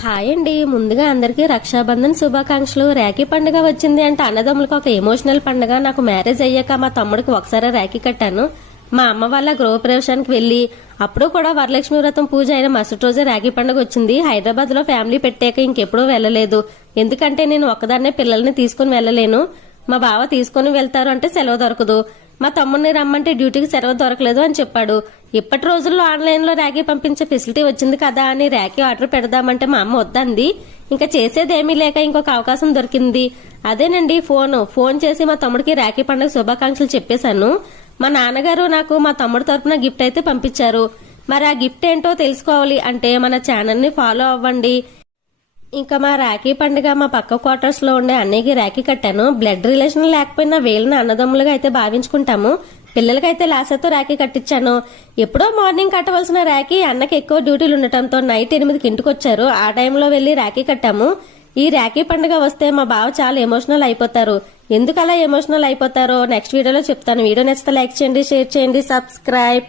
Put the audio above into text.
Hi అండి. ముందుగా అందరికీ రక్షాబంధన్ శుభాకాంక్షలు. రాఖీ పండుగ వచ్చింది అంటే అన్నదమ్ములకు ఒక ఎమోషనల్ పండుగ. నాకు మ్యారేజ్ అయ్యాక మా తమ్ముడికి ఒకసారి రాఖీ కట్టాను. మా అమ్మ వాళ్ళ గృహప్రవేశానికి వెళ్లి అప్పుడు కూడా వరలక్ష్మి వ్రతం పూజ అయిన మరుసటి రోజే రాఖీ పండుగ వచ్చింది. హైదరాబాద్ లో ఫ్యామిలీ పెట్టాక ఇంకెప్పుడూ వెళ్ళలేదు. ఎందుకంటే నేను ఒక్కదాన్నే పిల్లల్ని తీసుకుని వెళ్ళలేను. మా బావ తీసుకుని వెళ్తారు అంటే సెలవు దొరకదు. మా తమ్ముడిని రమ్మంటే డ్యూటీకి సెలవు దొరకలేదు అని చెప్పాడు. ఇప్పటి రోజుల్లో ఆన్లైన్ లో రాఖీ పంపించే ఫెసిలిటీ వచ్చింది కదా అని రాఖీ ఆర్డర్ పెడదామంటే మా అమ్మ వద్దంది. ఇంకా చేసేదేమీ లేక ఇంకొక అవకాశం దొరికింది. అదేనండి ఫోన్ చేసి మా తమ్ముడికి రాఖీ పండుగ శుభాకాంక్షలు చెప్పేశాను. మా నాన్నగారు నాకు మా తమ్ముడి తరపున గిఫ్ట్ అయితే పంపించారు. మరి ఆ గిఫ్ట్ ఏంటో తెలుసుకోవాలి అంటే మన ఛానల్ ని ఫాలో అవ్వండి. ఇంకా మా రాఖీ పండుగ మా పక్క క్వార్టర్స్ లో ఉండే అన్నయ్యకి రాఖీ కట్టాను. బ్లడ్ రిలేషన్ లేకపోయినా వీళ్ళని అన్నదమ్ములుగా అయితే భావించుకుంటాము. పిల్లలకైతే లాసతో రాఖీ కట్టించాను. ఎప్పుడో మార్నింగ్ కట్టవలసిన రాఖీ అన్నకి ఎక్కువ డ్యూటీలు ఉండటంతో నైట్ 8కి ఇంటికి వచ్చారు. ఆ టైంలో వెళ్లి రాఖీ కట్టాము. ఈ రాఖీ పండుగ వస్తే మా బావ చాలా ఎమోషనల్ అయిపోతారు. ఎందుకు అలా ఎమోషనల్ అయిపోతారో నెక్స్ట్ వీడియోలో చెప్తాను. వీడియో నచ్చితే లైక్ చేయండి, షేర్ చేయండి, సబ్స్క్రైబ్.